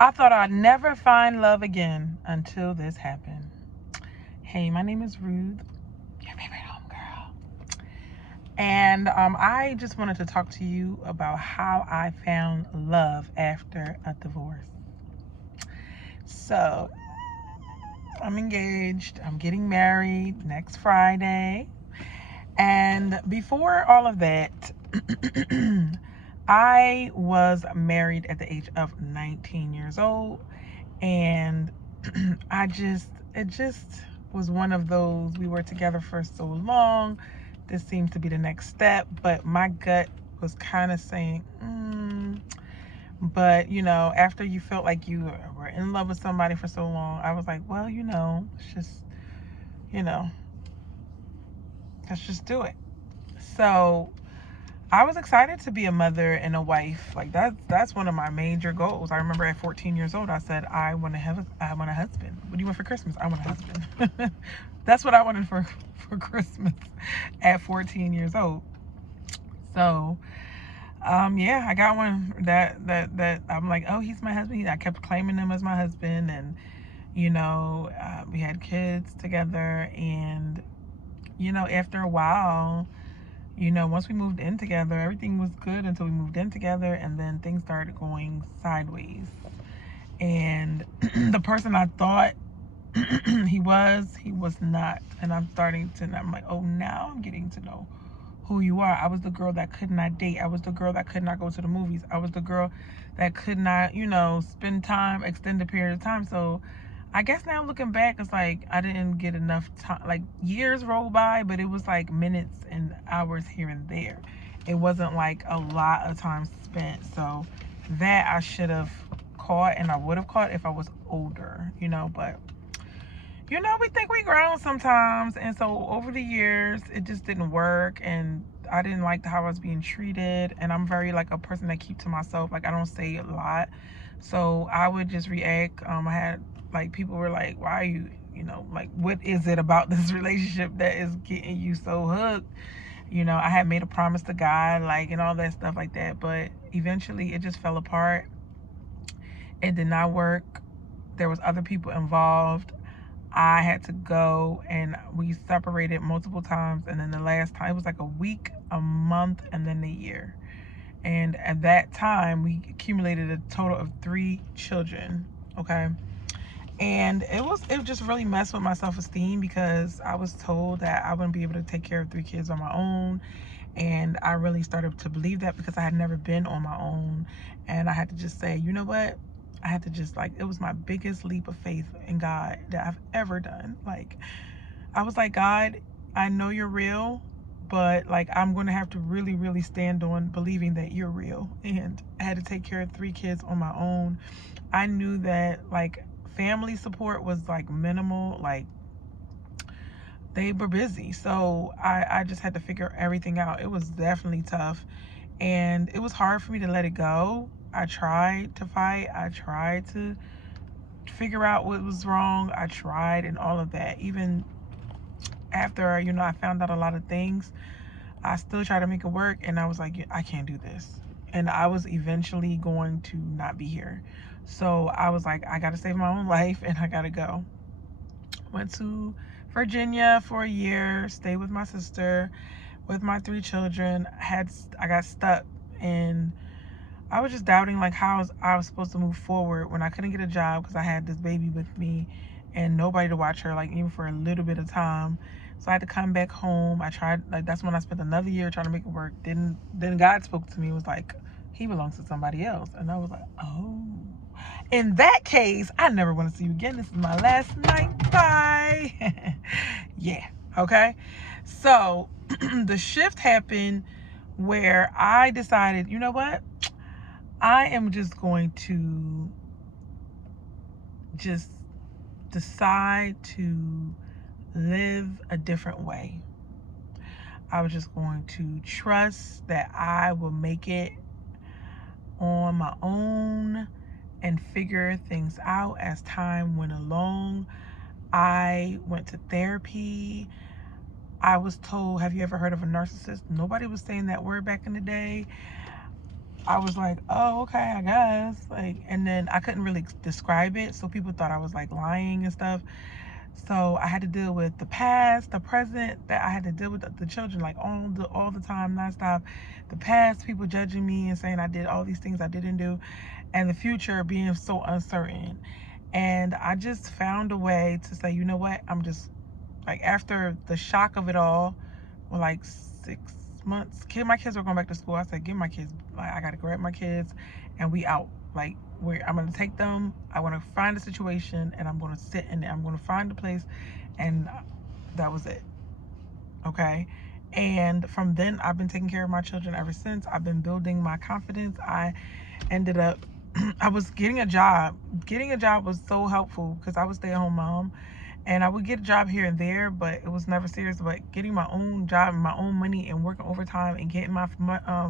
I thought I'd never find love again until this happened. Hey, my name is Ruth, your favorite homegirl. And I just wanted to talk to you about how I found love after a divorce. So, I'm engaged. I'm getting married next Friday. And before all of that, I was married at the age of 19 years old. And it just was one of those, we were together for so long. This seemed to be the next step, but my gut was kind of saying, but after you felt like you were in love with somebody for so long, I was like, well, it's just, you know, let's just do it. So I was excited to be a mother and a wife. Like that's one of my major goals. I remember at 14 years old, I said, I want a husband. What do you want for Christmas? I want a husband. That's what I wanted for Christmas at 14 years old. So, yeah, I got one that I'm like, oh, he's my husband. I kept claiming him as my husband, and we had kids together, and after a while, once we moved in together, everything was good until we moved in together, and then things started going sideways. And the person I thought he was not. And I'm like, oh, now I'm getting to know who you are. I was the girl that could not date. I was the girl that could not go to the movies. I was the girl that could not, spend time, extended period of time. So I guess now looking back, it's like I didn't get enough time. Like years rolled by, but it was like minutes and hours here and there. It wasn't like a lot of time spent. So that I should have caught, and I would have caught if I was older, but we think we grown sometimes. And so over the years, it just didn't work. And I didn't like how I was being treated. And I'm very like a person that keep to myself. Like I don't say a lot. So I would just react. I had like people were like, why are you, like, what is it about this relationship that is getting you so hooked? I had made a promise to God, like, and all that stuff like that. But eventually it just fell apart. It did not work. There was other people involved. I had to go, and we separated multiple times. And then the last time, it was like a week, a month, and then a year. And at that time, we accumulated a total of 3 children. Okay. And it just really messed with my self-esteem, because I was told that I wouldn't be able to take care of 3 kids on my own. And I really started to believe that, because I had never been on my own. And I had to just say, you know what? I had to just, like, it was my biggest leap of faith in God that I've ever done. Like, I was like, God, I know you're real, but like, I'm going to have to really, really stand on believing that you're real. And I had to take care of 3 kids on my own. I knew that like family support was like minimal. Like, they were busy. So I just had to figure everything out. It was definitely tough. And it was hard for me to let it go. I tried to fight. I tried to figure out what was wrong. I tried, and all of that. Even after, I found out a lot of things, I still tried to make it work. And I was like, I can't do this. And I was eventually going to not be here. So I was like, I got to save my own life, and I got to go. Went to Virginia for a year, stayed with my sister, with my 3 children. I got stuck, and I was just doubting like how I was supposed to move forward when I couldn't get a job, because I had this baby with me and nobody to watch her, like, even for a little bit of time. So I had to come back home. I tried, like, that's when I spent another year trying to make it work. Then God spoke to me, was like, he belongs to somebody else. And I was like, oh, in that case, I never want to see you again. This is my last night. Bye. Yeah. Okay. So the shift happened where I decided, you know what? I am just going to just decide to live a different way. I was just going to trust that I will make it on my own and figure things out as time went along. I went to therapy. I was told, have you ever heard of a narcissist? Nobody was saying that word back in the day. I was like, oh, okay, I guess. Like, and then I couldn't really describe it, so people thought I was like lying and stuff. So I had to deal with the past, the present, that I had to deal with the children like all the time, nonstop. The past, people judging me and saying I did all these things I didn't do, and the future being so uncertain. And I just found a way to say, you know what? I'm just like, after the shock of it all, well, like 6 months, my kids were going back to school. I said, give my kids, like, I got to grab my kids and we out. Like, I'm going to take them. I want to find a situation and I'm going to sit in it. I'm going to find a place. And that was it. Okay. And from then, I've been taking care of my children ever since. I've been building my confidence. I ended up, I was getting a job. Getting a job was so helpful because I was a stay-at-home mom. And I would get a job here and there, but it was never serious. But getting my own job and my own money and working overtime and getting my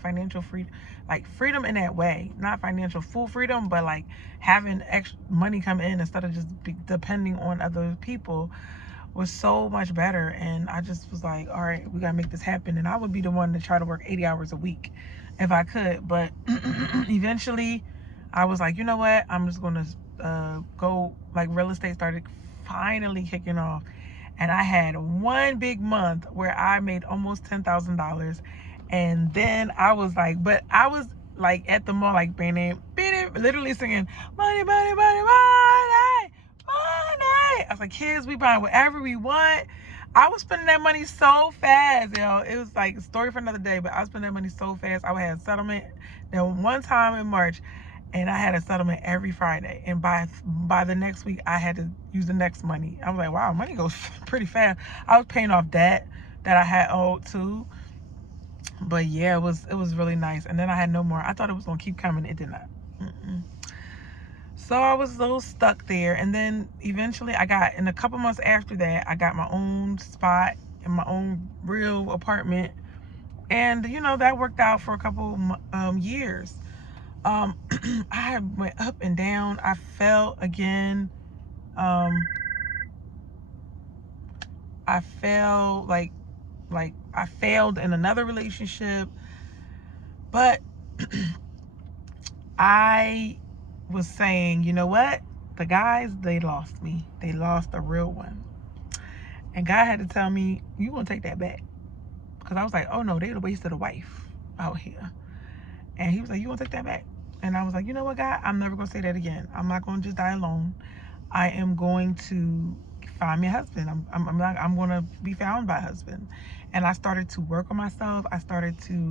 financial freedom in that way, not financial full freedom, but like having extra money come in instead of just depending on other people, was so much better. And I just was like, all right, we gotta make this happen. And I would be the one to try to work 80 hours a week if I could. But eventually I was like, you know what? I'm just gonna go, like, real estate started finally kicking off. And I had one big month where I made almost $10,000. And then I was like, but I was like at the mall, like, literally singing, money, money, money, money, money. I was like, kids, we buying whatever we want. I was spending that money so fast, It was like a story for another day, but I was spending that money so fast. I would have a settlement. Then one time in March, and I had a settlement every Friday. And by the next week, I had to use the next money. I was like, wow, money goes pretty fast. I was paying off debt that I had owed too. But yeah, it was really nice. And then I had no more. I thought it was gonna keep coming. It did not. So I was a little stuck there. And then eventually in a couple months after that, I got my own spot in my own real apartment. And, that worked out for a couple years. I went up and down. I fell again. I fell like I failed in another relationship, but I was saying, you know what? The guys, they lost me. They lost a real one. And God had to tell me, you gonna take that back. Because I was like, oh no, they wasted a wife out here. And he was like, you gonna take that back? And I was like, you know what, God? I'm never gonna say that again. I'm not gonna just die alone. I am going to find me a husband. I'm gonna be found by a husband. And I started to work on myself. I started to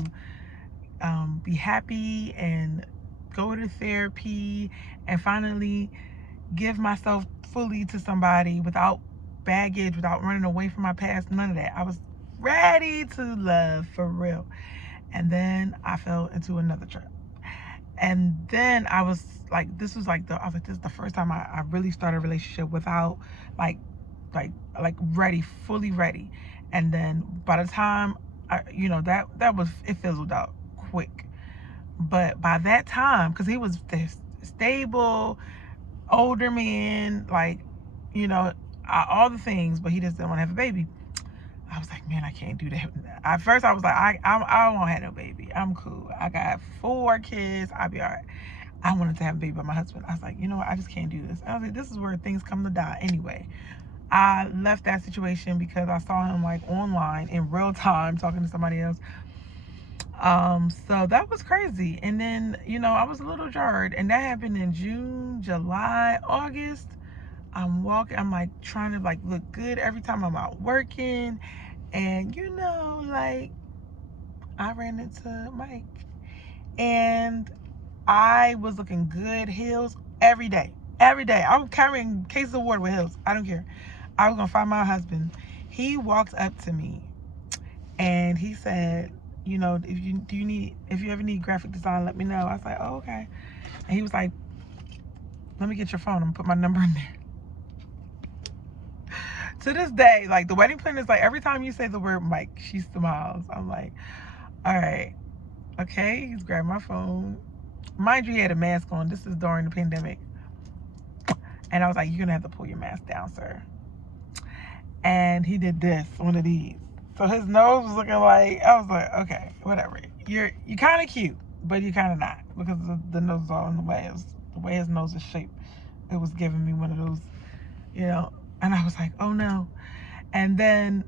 be happy and go to therapy and finally give myself fully to somebody without baggage, without running away from my past, none of that. I was ready to love for real. And then I fell into another trap. And then I was like, this is the first time I really started a relationship without like ready, fully ready. And then by the time it fizzled out quick. But by that time, because he was this stable, older man, like, all the things, but he just didn't want to have a baby. I was like, man, I can't do that. At first, I was like, I won't have no baby. I'm cool. I got 4 kids. I'll be all right. I wanted to have a baby by my husband. I was like, you know what? I just can't do this. I was like, this is where things come to die anyway. I left that situation because I saw him like online in real time talking to somebody else. So that was crazy. And then, I was a little jarred, and that happened in June, July, August. I'm walking, I'm like trying to like look good every time I'm out working. And like, I ran into Mike and I was looking good, heels every day. Every day. I was carrying cases of water with heels. I don't care. I was gonna find my husband. He walks up to me and he said, if you ever need graphic design, let me know. I was like, oh, okay. And he was like, let me get your phone. I'm gonna put my number in there. To this day, like, the wedding planner is like, every time you say the word Mike, she smiles. I'm like, all right, okay. He's grabbed my phone. Mind you, he had a mask on. This is during the pandemic. And I was like, you're gonna have to pull your mask down, sir. And he did this, one of these. So his nose was looking like, I was like, okay, whatever. You're kind of cute. but you kind of not, because the nose is all in the way. It was, the way his nose is shaped, it was giving me one of those, you know. And I was like, oh no. And then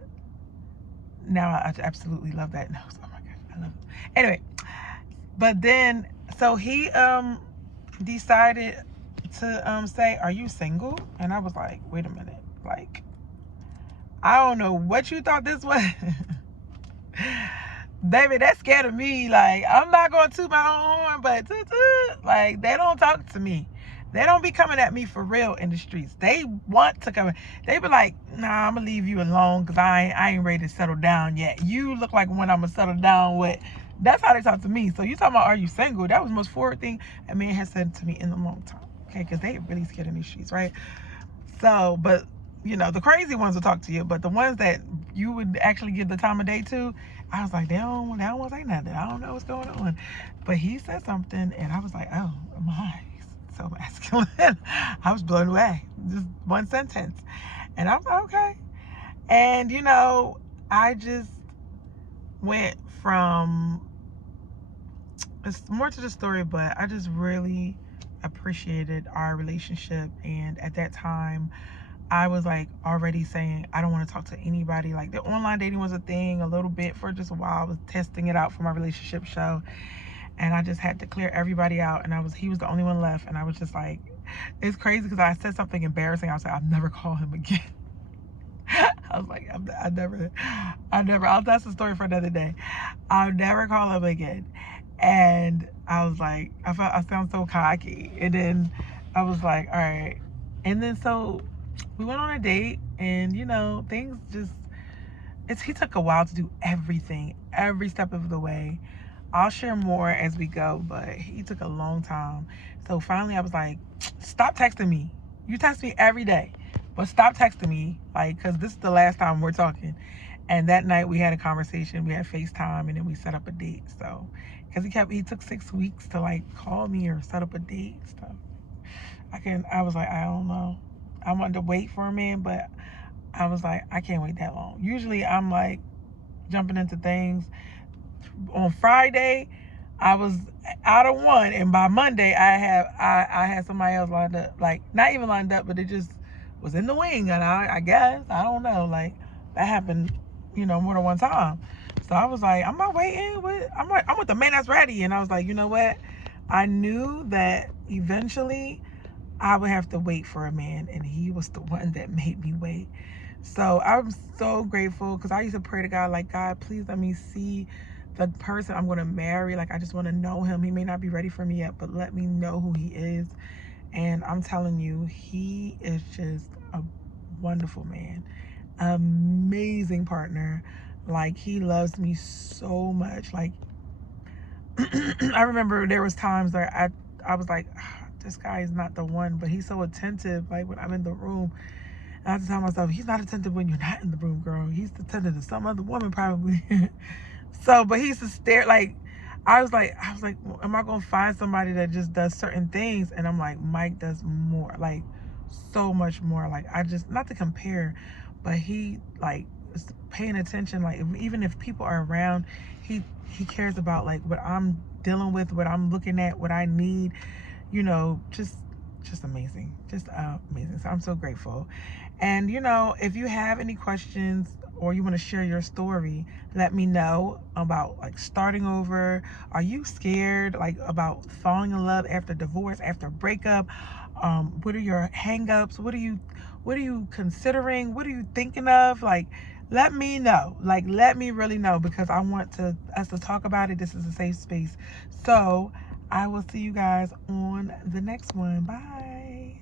now I absolutely love that nose. Oh my gosh, I love it. Anyway, but then so he decided to say, are you single? And I was like, wait a minute, like, I don't know what you thought this was. Baby, that scared of me. Like, I'm not going to toot my own horn, but like, they don't talk to me. They don't be coming at me for real in the streets. They want to come. They be like, nah, I'm gonna leave you alone because I ain't ready to settle down yet. You look like one I'm gonna settle down with. That's how they talk to me. So you talking about, are you single? That was the most forward thing a man has said to me in a long time. Okay, because they really scared in these streets, right? So, but you know, the crazy ones will talk to you, but the ones that you would actually give the time of day to, I was like, they don't want to say nothing. I don't know what's going on. But he said something, and I was like, oh my, so masculine. I was blown away. Just one sentence. And I was like, okay. And, you know, I just went from, it's more to the story, but I just really appreciated our relationship. And at that time, I was like already saying, I don't want to talk to anybody. Like, the online dating was a thing a little bit for just a while. I was testing it out for my relationship show. And I just had to clear everybody out. And he was the only one left. And I was just like, it's crazy because I said something embarrassing. I was like, I'll never call him again. I was like, that's the story for another day. I'll never call him again. And I was like, I sound so cocky. And then I was like, all right. And then so we went on a date, and you know, things just, he took a while to do everything, every step of the way. I'll share more as we go, but he took a long time. So finally I was like, stop texting me. You text me every day, but stop texting me, like, because this is the last time we're talking. And that night we had a conversation, we had FaceTime, and then we set up a date. So, because he took 6 weeks to like call me or set up a date. So I was like, I don't know. I wanted to wait for a man, but I was like, I can't wait that long. Usually I'm like jumping into things. On Friday, I was out of one, and by Monday I had somebody else lined up. Like, not even lined up, but it just was in the wing, and I guess, I don't know, like, that happened, you know, more than one time. So I was like, I'm not waiting. I'm with the man that's ready. And I was like, you know what? I knew that eventually I would have to wait for a man, and he was the one that made me wait. So I'm so grateful, because I used to pray to God, like, God, please let me see the person I'm going to marry. Like, I just want to know him. He may not be ready for me yet, but let me know who he is. And I'm telling you, he is just a wonderful man, amazing partner. Like, he loves me so much. Like, I remember there was times where I was like, this guy is not the one, but he's so attentive. Like, when I'm in the room, I have to tell myself, he's not attentive when you're not in the room, girl. He's attentive to some other woman, probably. So, but he used to stare. Like, I was like, well, am I gonna find somebody that just does certain things? And I'm like, Mike does more, like, so much more. Like, I just, not to compare, but he, like, is paying attention. Like, even if people are around, he cares about, like, what I'm dealing with, what I'm looking at, what I need. You know, just amazing, just amazing. So I'm so grateful. And you know, if you have any questions or you want to share your story, let me know about, like, starting over. Are you scared, like, about falling in love after divorce, after breakup? What are your hang-ups? What are you considering? What are you thinking of? Like, let me know. Like, let me really know, because I want us to talk about it. This is a safe space. So I will see you guys on the next one. Bye.